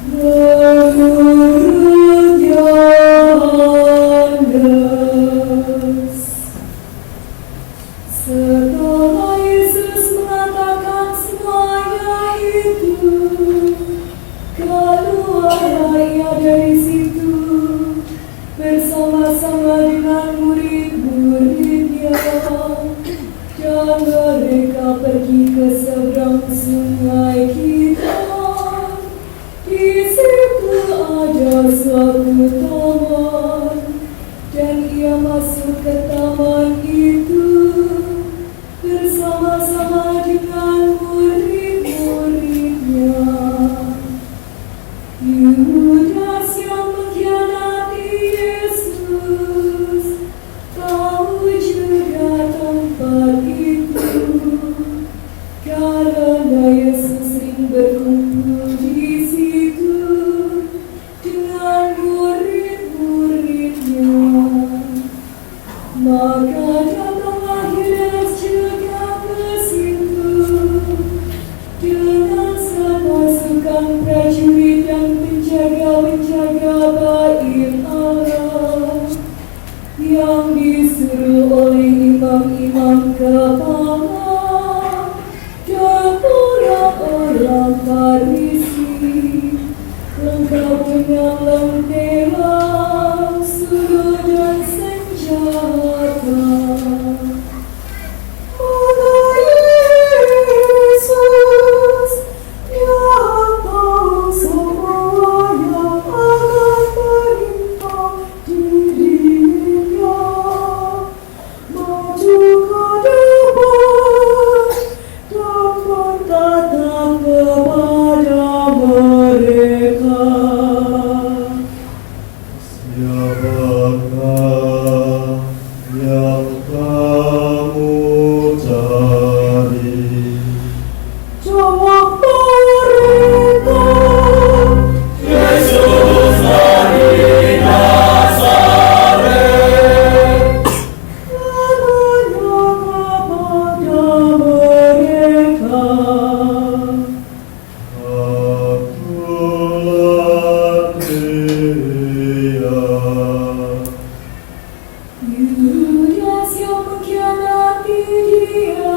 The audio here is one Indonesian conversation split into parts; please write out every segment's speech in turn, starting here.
Menurut Yohanes, setelah Yesus mengatakan semuanya itu, keluarlah ia dari situ bersama-sama dengan murid-muridnya, dan mereka pergi ke seberang sungai Kidron. Di situ ada suatu taman, dan ia masuk ke taman itu bersama-sama dengan murid-muridnya. Yudas yang mengkhianati Yesus tahu juga tempat itu, karena Yesus sering berkumpul di situ dengan murid-muridnya. Maka datanglah Yudas juga ke situ dengan sepasukan prajurit dan penjaga-penjaga bait Allah yang disuruh oleh imam-imam kepala dan orang-orang Farisi, lengkap dengan lentera, suruh dan senjata. Maka Yesus yang tahu semua yang akan menimpa dirinya, maju ke depan dan berkata kepada mereka, "Siapakah yang kamu cari?" jawab mereka, Yesus dari Nazaret. katanya kepada mereka, Akulah dia. Yudas yang mengkhianati dia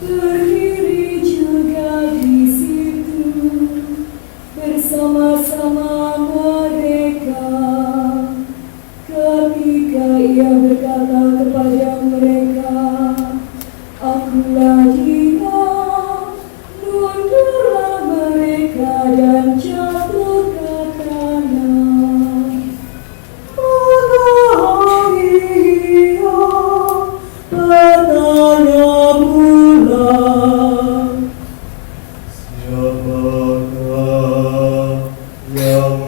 berdiri juga di situ bersama-sama mereka. Ketika ia berkata kepada mereka, "Akulah dia," mundurlah mereka dan jatuh ke tanah. Maka ia bertanya pula, Siapakah yang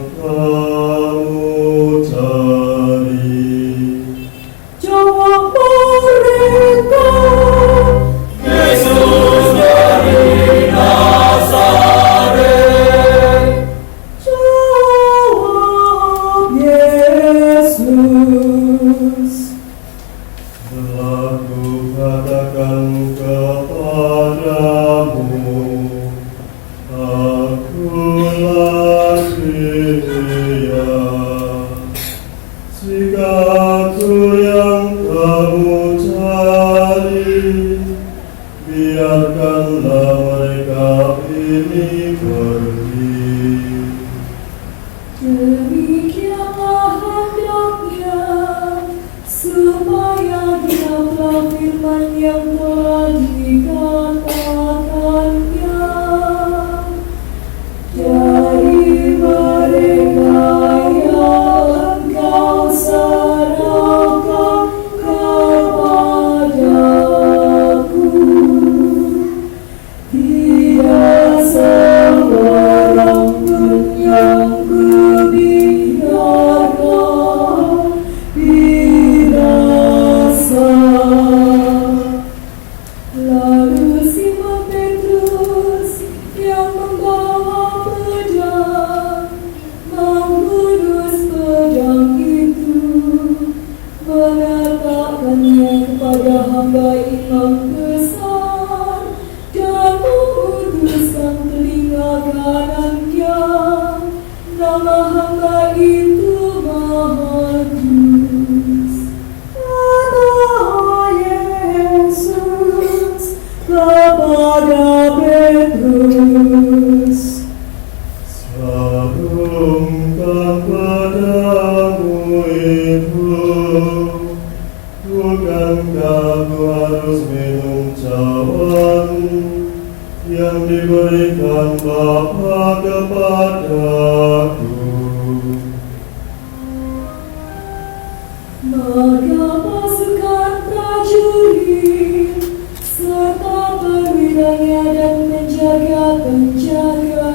Maka pasukan prajurit serta perwiranya dan penjaga-penjaga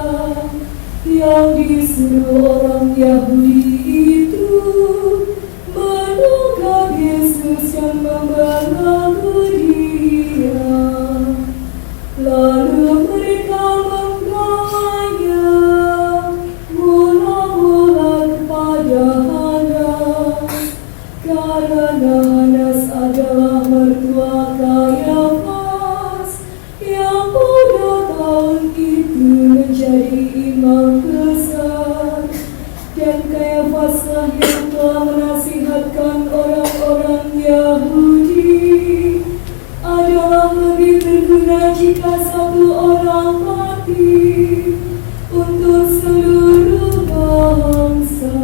yang disuruh orang Yahudi itu menunggang Yesus dan membawa Dia. Lalu mereka membawanya mula-mula kepada Hanas, karena Hanas adalah mertua Kayafas yang pada tahun itu menjadi imam besar, dan Kayafaslah yang telah menasihatkan orang-orang Yahudi adalah lebih berguna jika satu orang mati untuk seluruh bangsa.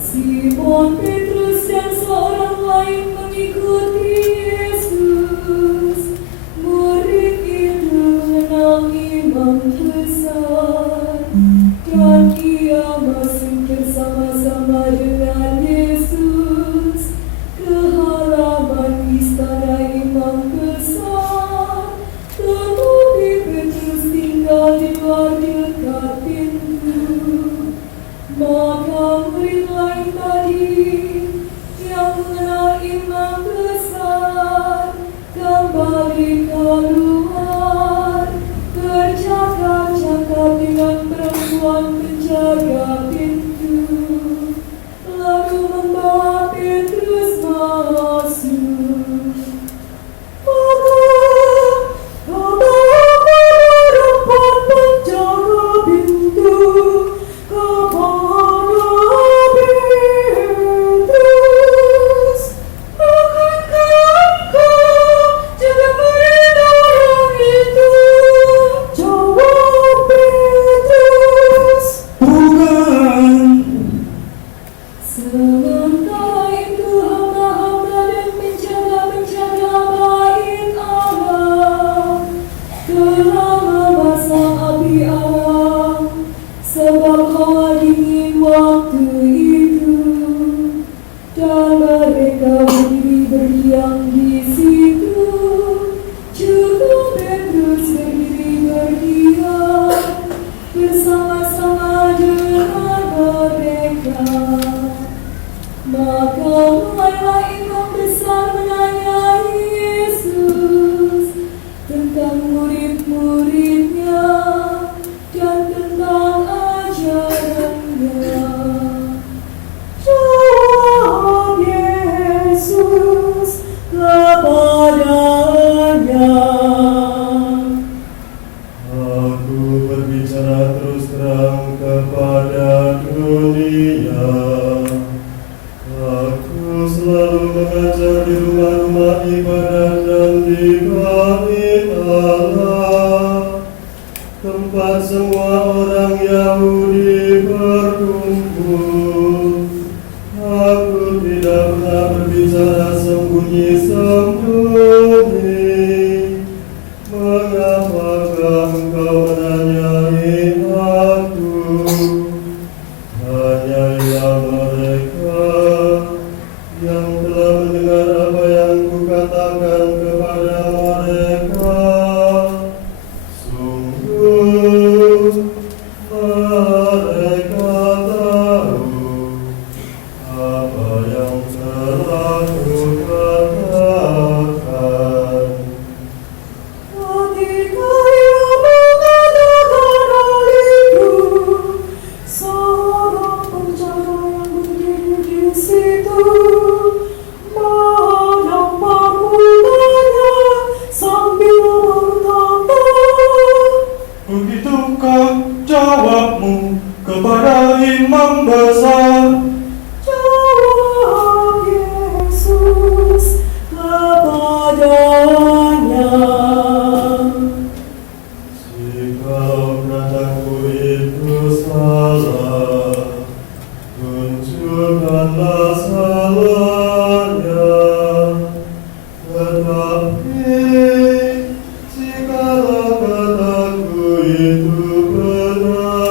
Simon Petrus dan seorang lain mengikuti Yesus. Murid itu mengenal imam besar, dan ia masuk bersama-sama dengan Yesus ke halaman istana imam besar. Tetapi Petrus tinggal di luar dekat pintu. Maka murid lain tadi yang mengenal imam besar kembali keluar, bercakap-cakap dengan perempuan penjaga pintu, lalu membawa Petrus masuk. Maka perempuan penjaga pintu kepada Petrus, "Bukankah engkau juga murid orang itu?" Jawab Petrus, Bukan. sementara itu hamba-hamba dan penjaga-penjaga bait Allah telah memasang api alam, sebab hawa dingin waktu itu, dan mereka berdiri berdiam di situ. Juga Petrus berdiri berdiam bersama-sama dengan mereka. Maka mulailah imam besar menanya Yesus tentang murid-muridnya dan tentang ajarannya. Jawab Yesus kepadanya, Aku berbicara terus terang kepada dunia. Aku selalu mengajar di rumah-rumah ibadat dan di bait Allah, tempat semua orang Yahudi berkumpul. Aku tidak pernah berbicara sembunyi-sembunyi. Mengapakah engkau menanyai aku? Tanyailah mereka yang telah mendengar apa yang kukatakan kepada mereka. Sungguh mereka tahu apa yang telah kukatakan. ketika ia mengatakan hal itu, seorang penjaga yang berdiri di situ menampar mukanya sambil berkata, Begitukah jawabmu kepada imam besar? Jawab Yesus kepadanya, Jikalau kataku itu salah, tunjukkanlah salahnya. Tetapi jikalau kataku itu benar,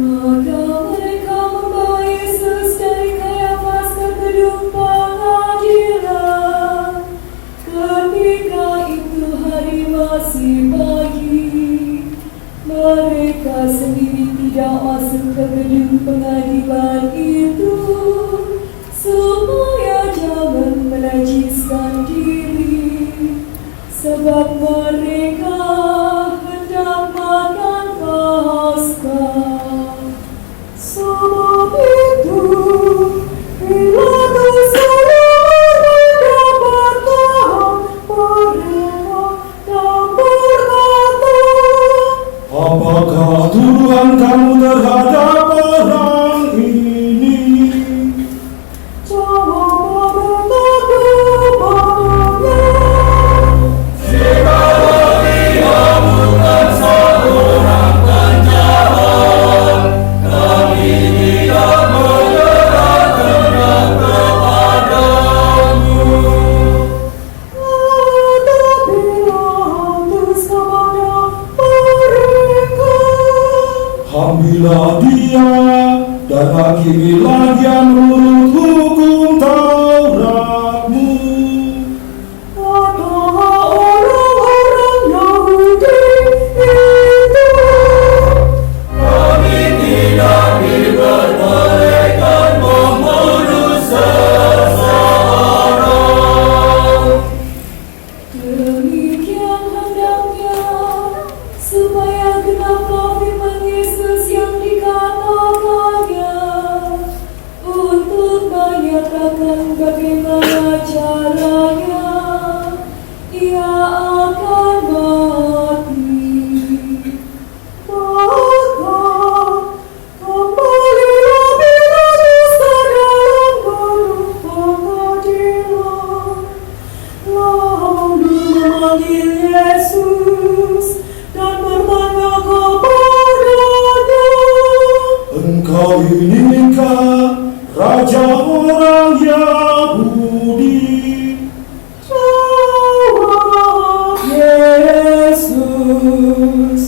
Maka mereka membawa Yesus dari Kayafas ke gedung pengadilan. Ketika itu hari masih pagi, mereka sendiri tidak masuk ke gedung pengadilan itu, supaya jangan menajiskan diri, sebab mereka hendak makan Paskah. Sebab itu, Pilatus mendapat tahan mereka dan berkata, Apakah tuduhan kamu terhadap orang ini? Jawab mereka kepadanya, Pilatus kepada mereka, Ambillah dia dan hakimilah dia menurut hukum Tauratmu. kata orang-orang Yahudi itu. Demikian hendaknya, supaya genaplah firman Yesus yang dikatakannya, untuk menyatakan bagaimana caranya ia akan mati. Maka kembalilah Pilatus ke dalam gedung pengadilan, lalu memanggil Yesus dan bertanya kepadanya, Engkau inikah Raja orang Yahudi? jawab Yesus,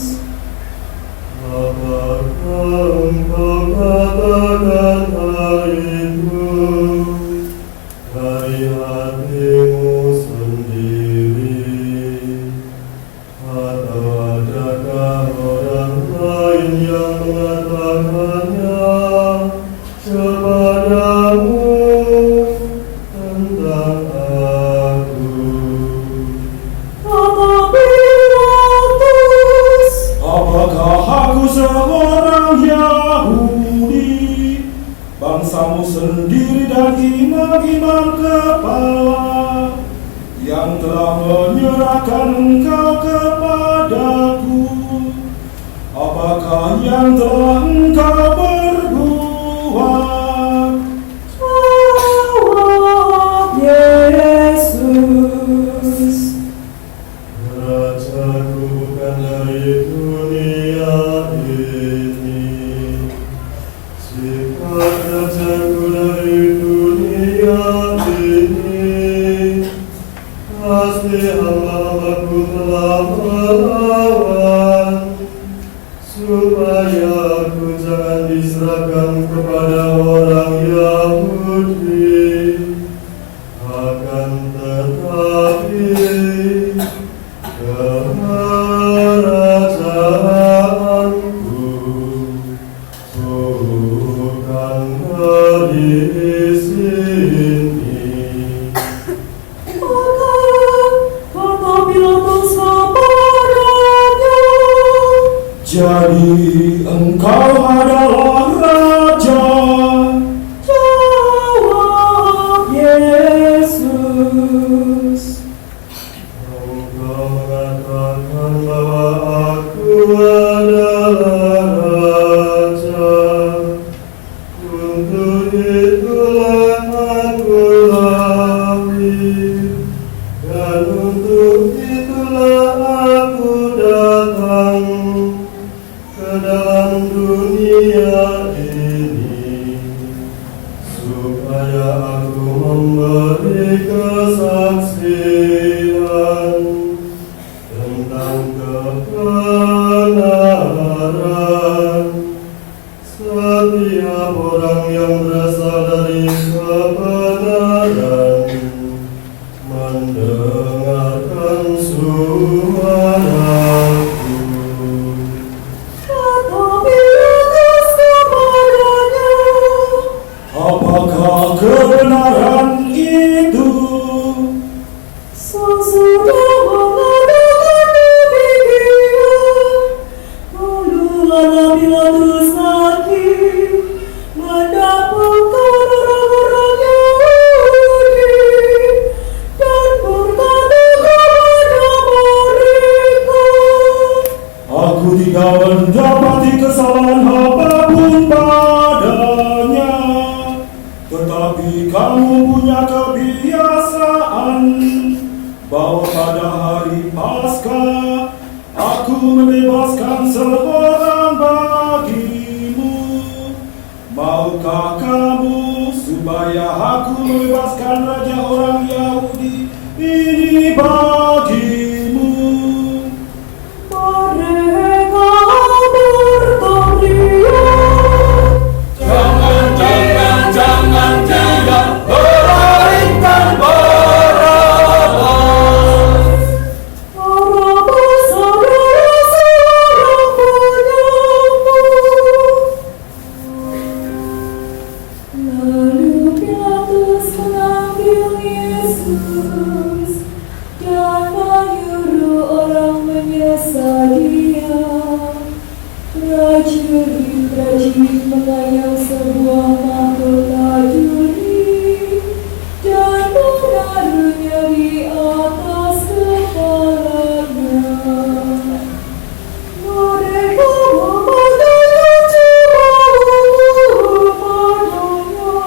Apakah engkau katakan hal itu dari hatimu sendiri? Atau adakah orang lain yang mengatakannya kepadamu tentang aku? kata Pilatus, Apakah aku seorang Yahudi? Bangsamu sendiri dan imam-imam kepala yang telah menyerahkan engkau kepadaku. Apakah yang telah engkau perbuat? jawab Yesus, Rajaku bukan dari dunia ini. Jika rajaku dari dunia ini, pasti hamba-hambaku telah melawan, supaya aku jangan diserahkan kepada orang Yahudi. Akan tetapi kerajaanku bukan dari sini. kata Pilatus kepadanya, Jadi engkau adalah raja. Setiap orang yang berasal dari kebenaran mendengarkan suaraku. Tetapi atas kepadanya, Apakah kebenaran itu? sesudah mengatakan demikian, lalu Pilatus sakit mendapatkan orang-orang Yahudi dan berkata kepada mereka, Aku tidak mendapati kesalahan apapun padanya. Tetapi kamu punya kebiasaan bahwa pada hari Paskah aku membebaskan seorang bagimu. Maukah kamu supaya aku membebaskan raja orang Yahudi ini bagimu? mereka berteriak, Jangan tidak melainkan Barabas. Barabas adalah seorang penyampur. Lalu Pilatus mengambil Yesus dan menyuruh orang menyesal Dia. Prajurit mengayang sebuah mahkota juri dan menaruhnya di atas kepalanya. Mereka mematahkan jubah padanya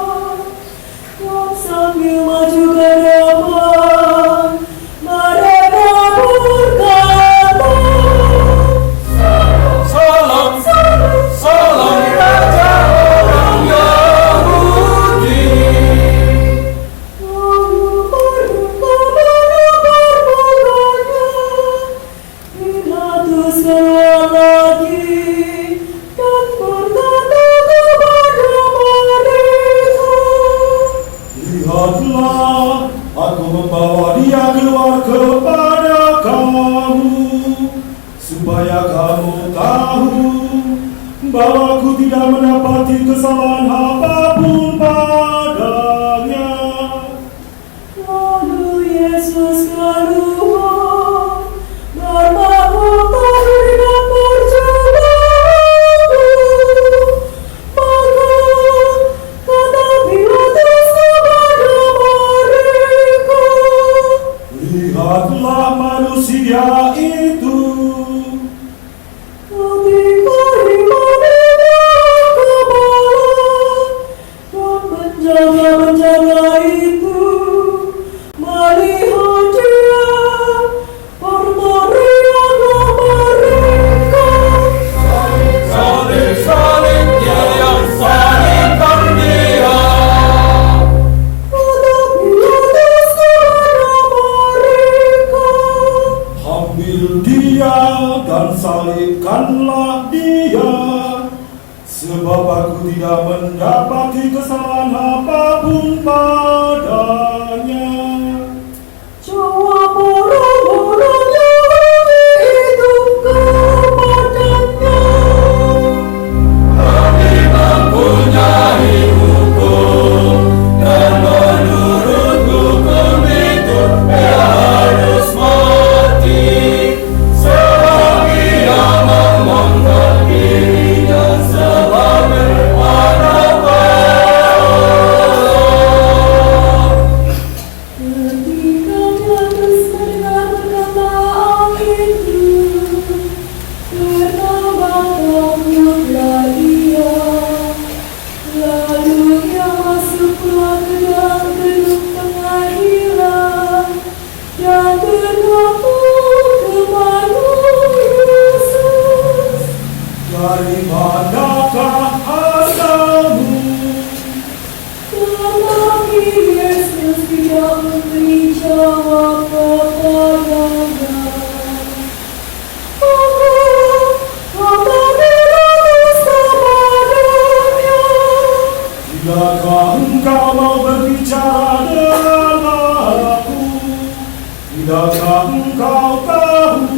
dan sambil maju ke depan, mereka berkata, Salam, salam raja orang Yahudi. lalu mereka menampar mukanya. Pilatus keluar lagi dan berkata kepada mereka, Lihatlah, aku membawa dia keluar kepada kamu, supaya kamu tahu bahwa aku tidak mendapati kesalahan apapun padanya. lalu Yesus keluar bermahkota dengan perjalananku. Maka kata Pilatus kepada mereka, Lihatlah manusia itu. ketika memegang kepala dan penjaga-penjaga itu melihat dia, berteriaklah mereka, Salib, salib dia yang salibkan dia. kata Pilatus kepada mereka, Ambil dia dan salibkanlah dia, sebab aku tidak mendapati kesalahan apapun padanya. jawab orang-orang Yahudi itu kepadanya, Kami mempunyai hukum, dan menurut hukum itu dia harus mati, sebab ia memohon dirinya sebagai anak Allah. Tidakkah engkau mau berbicara denganku? Tidakkah engkau tahu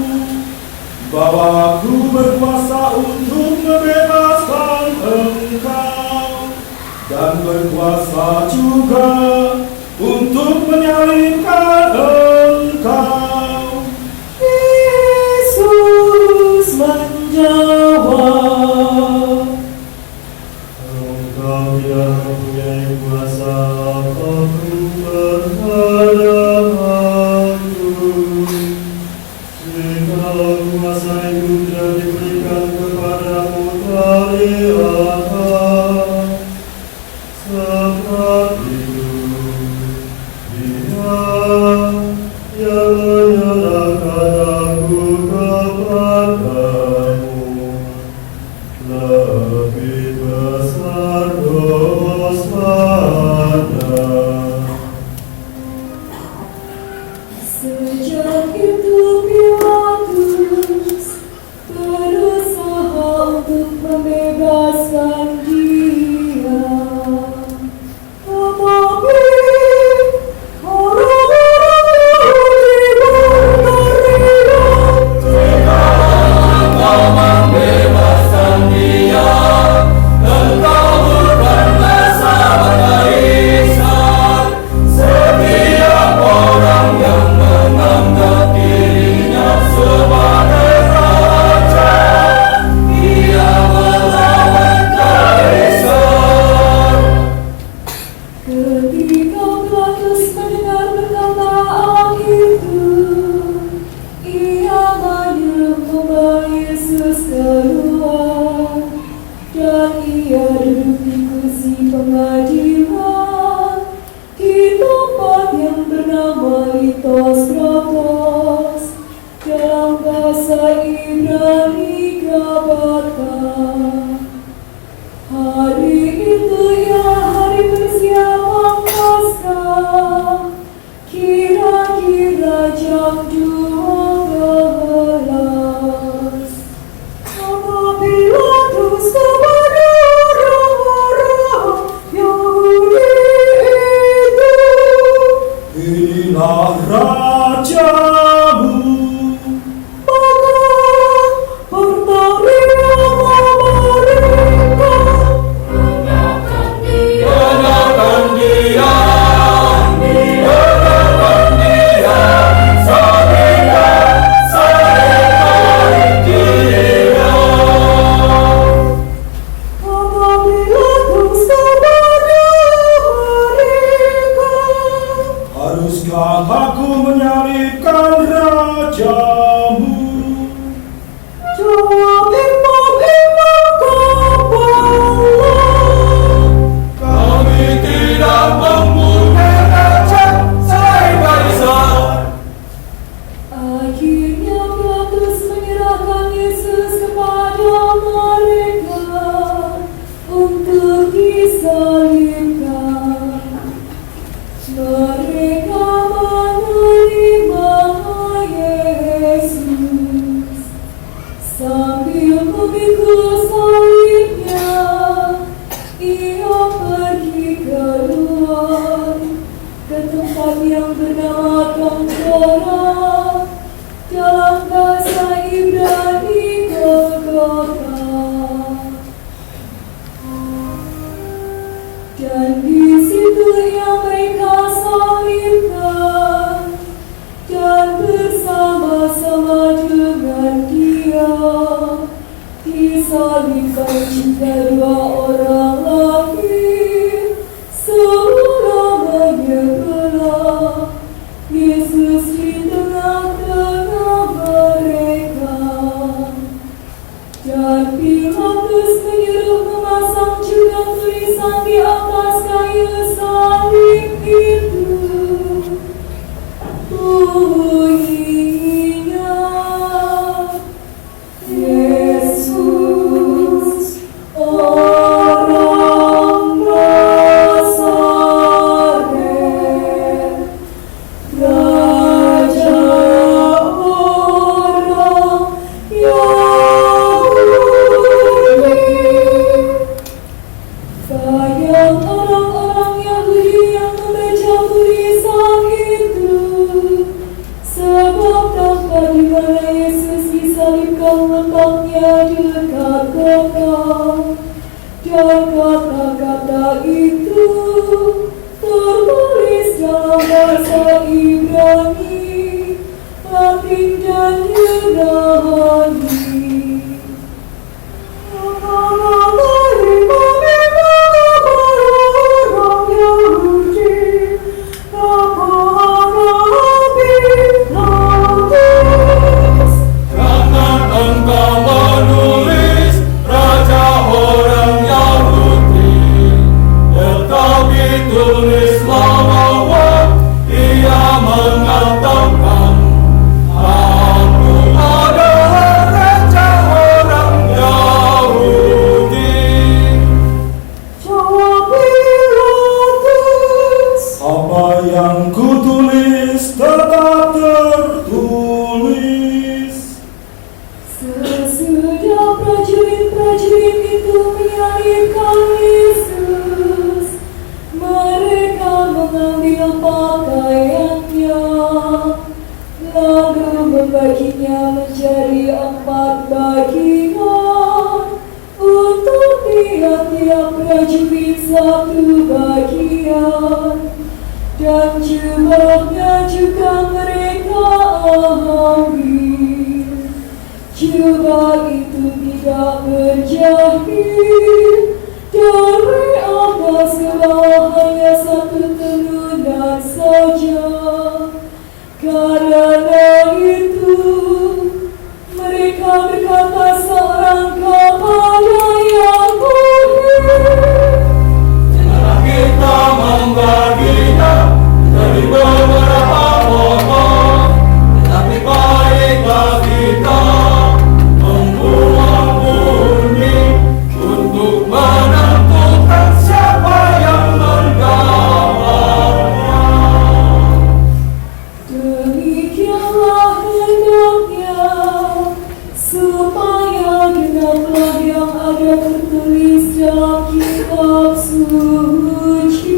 bahwa aku berkuasa untuk membebaskan engkau dan berkuasa juga untuk menyalibkan engkau? Yesus menjawab, Engkau tidak mempunyai kuasa apapun terhadap aku. Jika kuasa itu tidak diberikan kepadamu dari atas, sebab itu Dia yang menyerahkan aku kepadamu. Lebih besar dosanya. Sejak itu Pilatus berusaha untuk membebaskan dia. Tetapi Engkau membebaskan dia, engkau bukanlah sahabat Kaisar. Setiap orang yang menganggap dirinya sebagai raja, dia melawan Kaisar. ketika Pilatus mendengar perkataan itu, ia menyuruh Yesus keluar, dan ia duduk di kursi pengadilan di tempat yang bernama Litos Gratos, dalam bahasa Ibrani Gabata. Hari itu ialah hari persiapan Paskah, kira-kira jam 12. Apabila Pilatus kepada orang-orang Yahudi itu, inilah rajamu. maka berteriaklah mereka, Benarkan dia, benarkan dia, salibkan dia. Maka Pilatus kepada mereka, Haruskah aku menyalibkan rajamu? jawab imam-imam kepala, Kami tidak mempunyai raja selain Kaisar. Akhirnya Pilatus menyerahkan Yesus kepada mereka untuk disalibkan. Mereka menerima Yesus sambil memikul salibnya. Ia pergi keluar ke tempat yang bernama Tongkora, dalam bahasa Ibrani Golgota. Dan di situ yang mereka salibkan, dan bersama-sama dengan dia disalibkan juga dua orang lagi, seorang menyebelah Yesus di tengah-tengah mereka. Dan Pilatus menyuruh memasang juga tulisan di atas kayu kata-kata itu tertulis dalam bahasa Ibrani, Latin dan Yunani. Jangan engkau menulis raja orang Yahudi, tetapi tulislah bahwa ia mengatakan, aku adalah raja orang Yahudi. Jawab Pilatus, Apa yang kutulis tetap tertulis. sesudah prajurit-prajurit itu menyalibkan Yesus, mereka mengambil pakaiannya, lalu membaginya menjadi 4 bagian, untuk tiap-tiap prajurit 1 bagian, dan jubahnya juga mereka ambil. Jubah itu tidak berjahit, dari atas ke bawah hanya 1 tenunan saja. Karena itu mereka berkata seorang kepada yang mulia, Janganlah kita membaginya dari beberapa pokok, tetapi baiklah kita membuat bunyi untuk menentukan siapa yang menggawarnya. demikianlah hendaknya, supaya genaplah yang ada tertulis dalam kitab suci.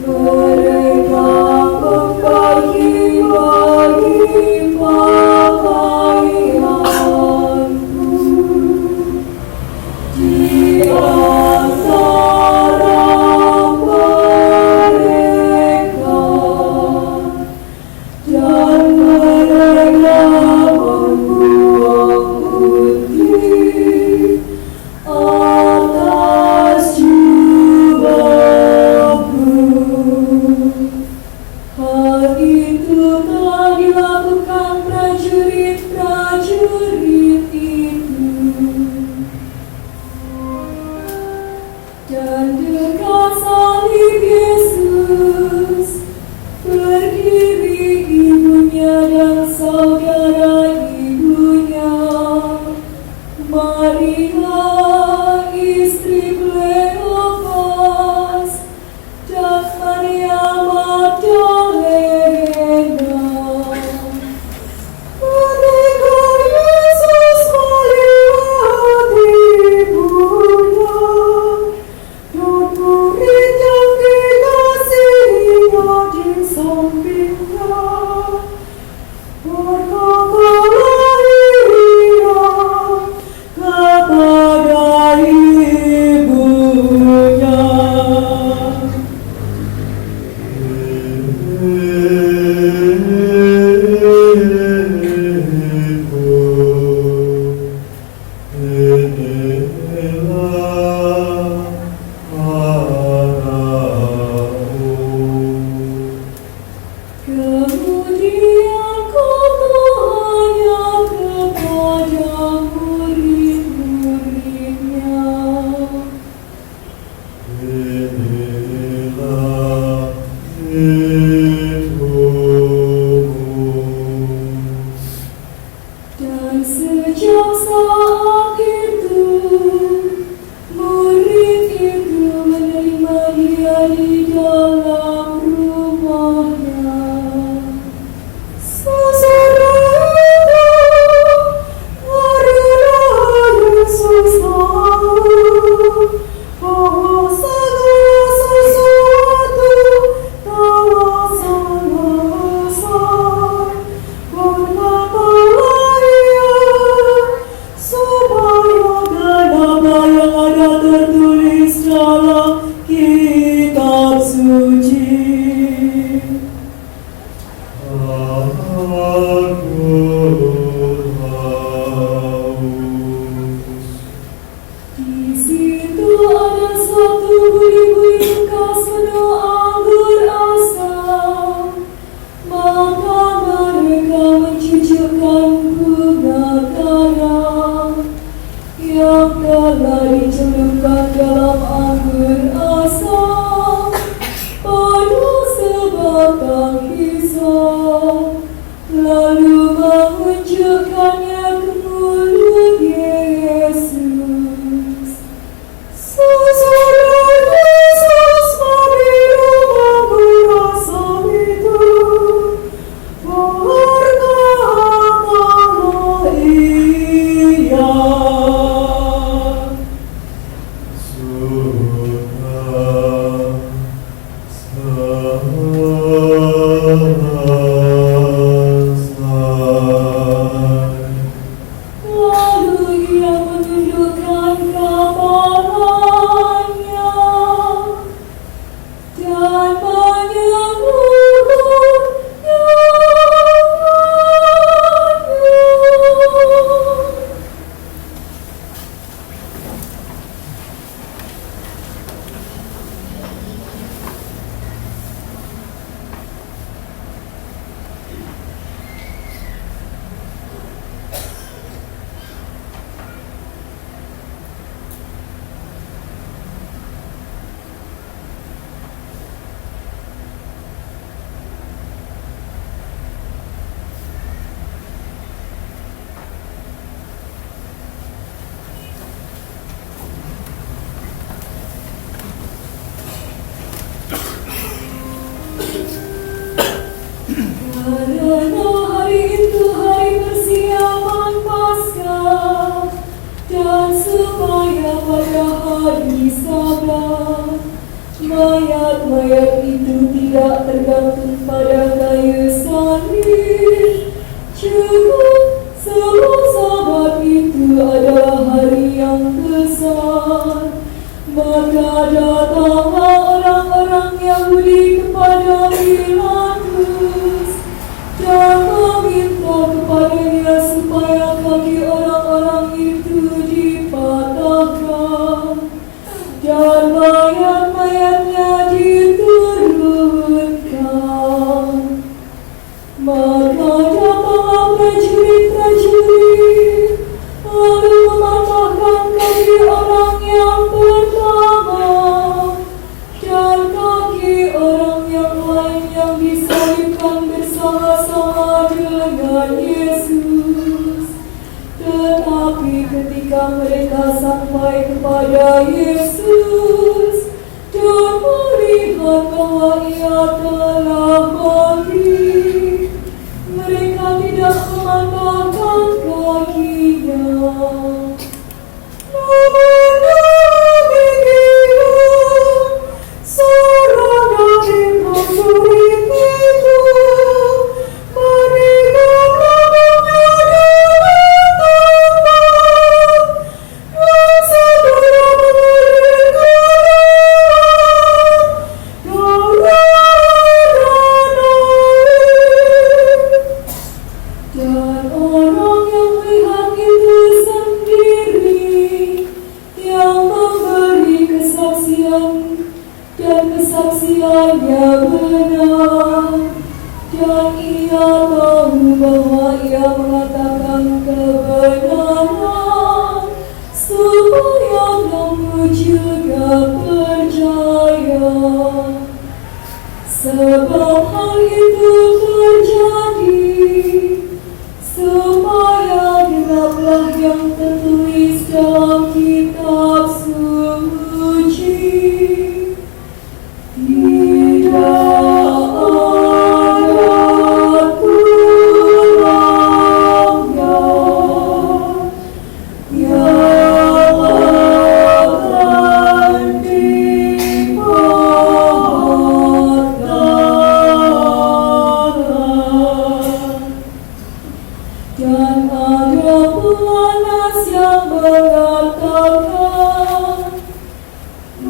Mereka membagi-bagi pakaianku di antara mereka, dan mereka membuang putih atas jubahku. Hal itu telah dilakukan prajurit-prajurit itu. Dan dekat salib Yesus berdiri ibunya dan saudara ibunya, Maria istri Kleopas dan Maria Magdalena. Ketika Yesus melihat ibunya dan Mayat-mayat itu tidak tergantung pada kayu salib. Cukup semua sahabat itu adalah hari yang besar. Maka datanglah orang-orang Yahudi kepada Pilatus dan meminta kepadanya supaya kaki orang-orang itu dipatahkan dan mayat-mayatnya diturunkan. Maka datanglah prajurit-prajurit lalu mematahkan kaki orang yang pertama dan kaki orang yang lain yang disalibkan bersama-sama dengan Yesus. Tetapi ketika mereka sampai kepada Yesus dan melihat bahwa ia telah mati, mereka tidak mematahkan kakinya. Namun demikian, seorang dari prajurit itu menikam rambutnya dengan tombak dan segera melarikan dan orang yang melihat itu sendiri yang memberi kesaksian dan kesaksiannya benar, dan ia tahu bahwa ia mengatakan kebenaran supaya kamu juga percaya. Sebab hal itu terjadi supaya genaplah yang tertulis dalam kitab suci. Tidak ada tulangnya yang akan dipatahkan. Dan ada pemanas yang mengatakan mereka akan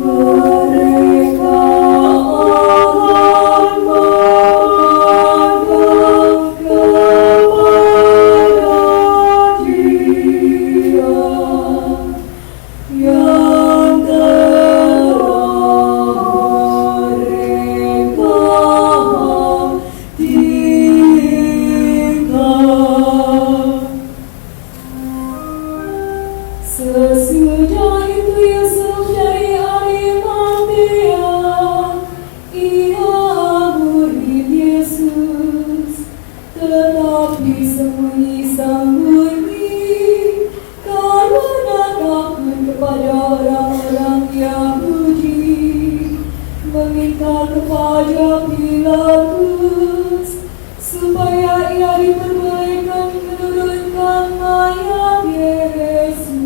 memandang kepada Dia yang telah mereka sesudah itu Yusuf dari Arimatea, ia murid Yesus, tetapi sembunyi-sembunyi karena takut kepada orang-orang Yahudi, meminta kepada Pilatus supaya ia diperbolehkan menurunkan mayat Yesus.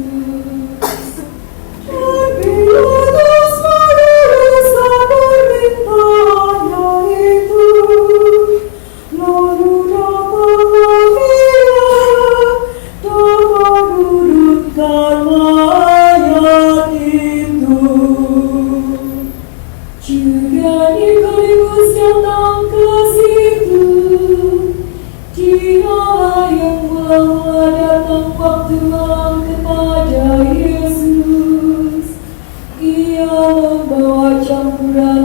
Dan Pilatus meneruskan permintaannya itu, lalu datanglah ia dan menurunkan mayat itu. Juga Nikodemus datang ke situ. Dialah yang mula-mula datang waktu malam kepada Yesus. Ia membawa campuran